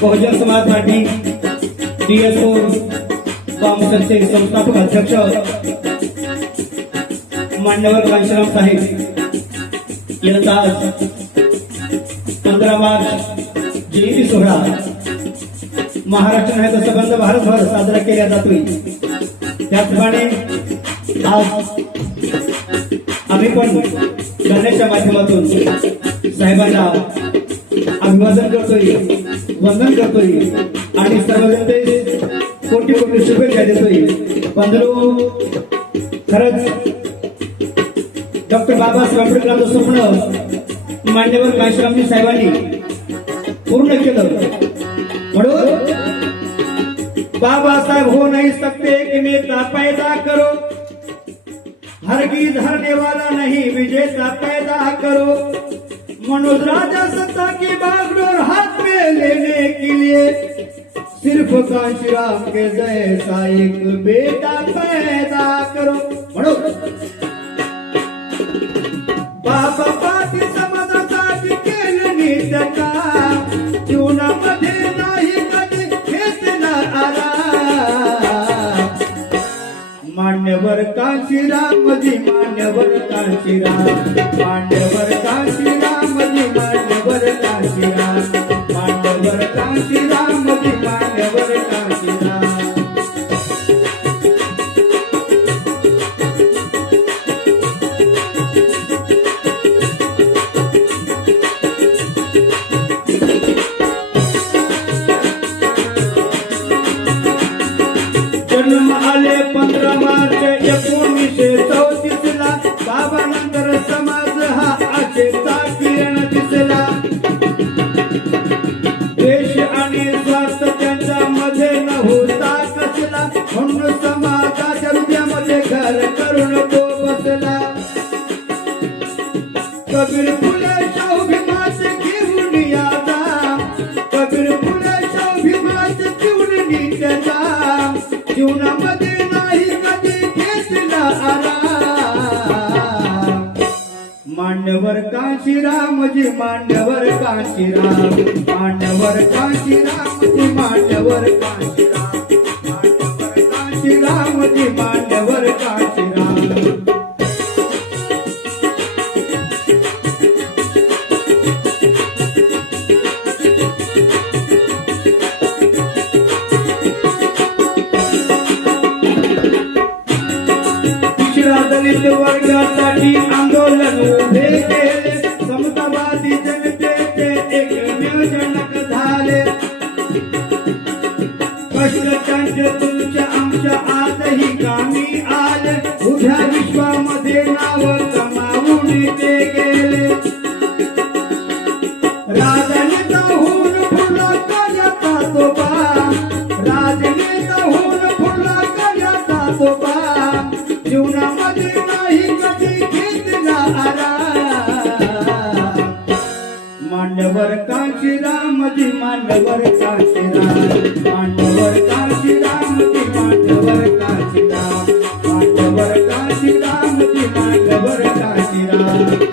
Bahujan Samaj party DSO काँग्रेसचे संस्थापक अध्यक्ष मान्यवर घनश्याम साहेब यांचा 15 मार्च जयंती सोहळा महाराष्ट्र नाही तर संबंध भारतभर साजरा केला जातोय। त्याचप्रमाणे आज आम्ही पण गाण्याच्या माध्यमातून साहेबांना अभिवादन करतोय, वंदन करतोय आणि सर्व जनतेस कोटी कोटी शुभेच्छा देतोय। बंधू, खरंच डॉक्टर बाबासाहेब आंबेडकरांचं स्वप्न मान्यवर घनश्यामजी साहेबांनी पूर्ण केलं। म्हणून बाबा साहेब हो नहीं सकते कि नेता पैदा करो, हरगिज हारने वाला नहीं विजेता पैदा करो। मनोज राजा सत्ता की बागडोर हाथ में लेने के लिए सिर्फ कांशीराम के जैसा एक बेटा पैदा करो। म्हणून बाबा पाठी समाजासाठी केलं नित्याचा, जीवनामध्ये नाही कधी घेतला आराम। मान्यवर कांशीरामजी, मान्यवर कांशीराम, मान्यवर कांशीरामजी, मान्यवर कांशीराम, मान्यवर कांशीरामजी, मान्यवर कांशीराम। जन्म आले 15 मार्च 1934 ला, बाबानंतर समाज हा आशेचा किरण दिसला। देश आणि स्वार्थ त्यांच्या मध्ये न होता कसला, म्हणून समाजाच्या हृदयामध्ये घर करून तो बसला। कबीर फुले शाहू भीमाचे घेऊन यादा, कबीर फुले शाहू भीमाचे घेऊन नित्याचा, जीवनामध्ये नाही कधी घेतला आराम। मान्यवर कांशीरामजी, मान्यवर कांशीराम, मान्यवर कांशीरामजी, मान्यवर कांशीराम, मान्यवर कांशीरामजी, मान्यवर कांशीराम। दलित वर्गासाठी आंदोलन उभे केले, समतावादी जनतेचे एकमेव जनक झाले। कष्ट त्यांचे तुमच्या आमच्या आजही कामी आले, उभ्या विश्वामध्ये नाव कमावून ते गेले। राजनेता होऊन फुला करता तो बा, राजनेता होऊन फुला करता तो बा, जीवनामध्ये नाही कधी घेतला आराम। मान्यवर कांशीरामजी, मान्यवर कांशीराम, मान्यवर कांशीरामजी, मान्यवर कांशीराम, मान्यवर कांशीरामजी, मान्यवर कांशीराम।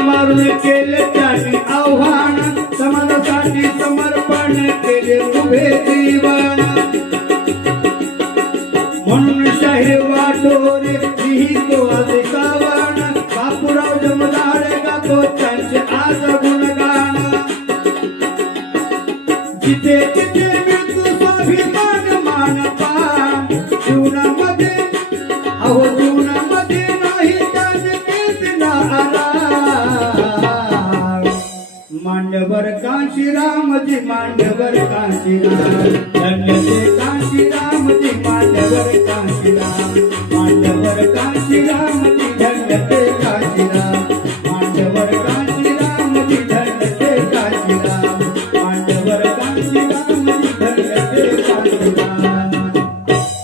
मारून केले त्यांनी आव्हान, समाजासाठी समर्पण केले उभे जीवन। म्हणून शाहीर वाटोरे लिहितो अधिकावन, बापूराव जमदार गातो त्यांचे आज गुणगान। जिथे तिथे मृत्यू स्वाभिमान मानपा, जीवनामध्ये अहो जीवनामध्ये नाही त्याने घेतला आराम। मान्यवर कांशीरामजी, मान्यवर कांशीराम, धन्य ते कांशीरामजी, मान्यवर कांशीराम।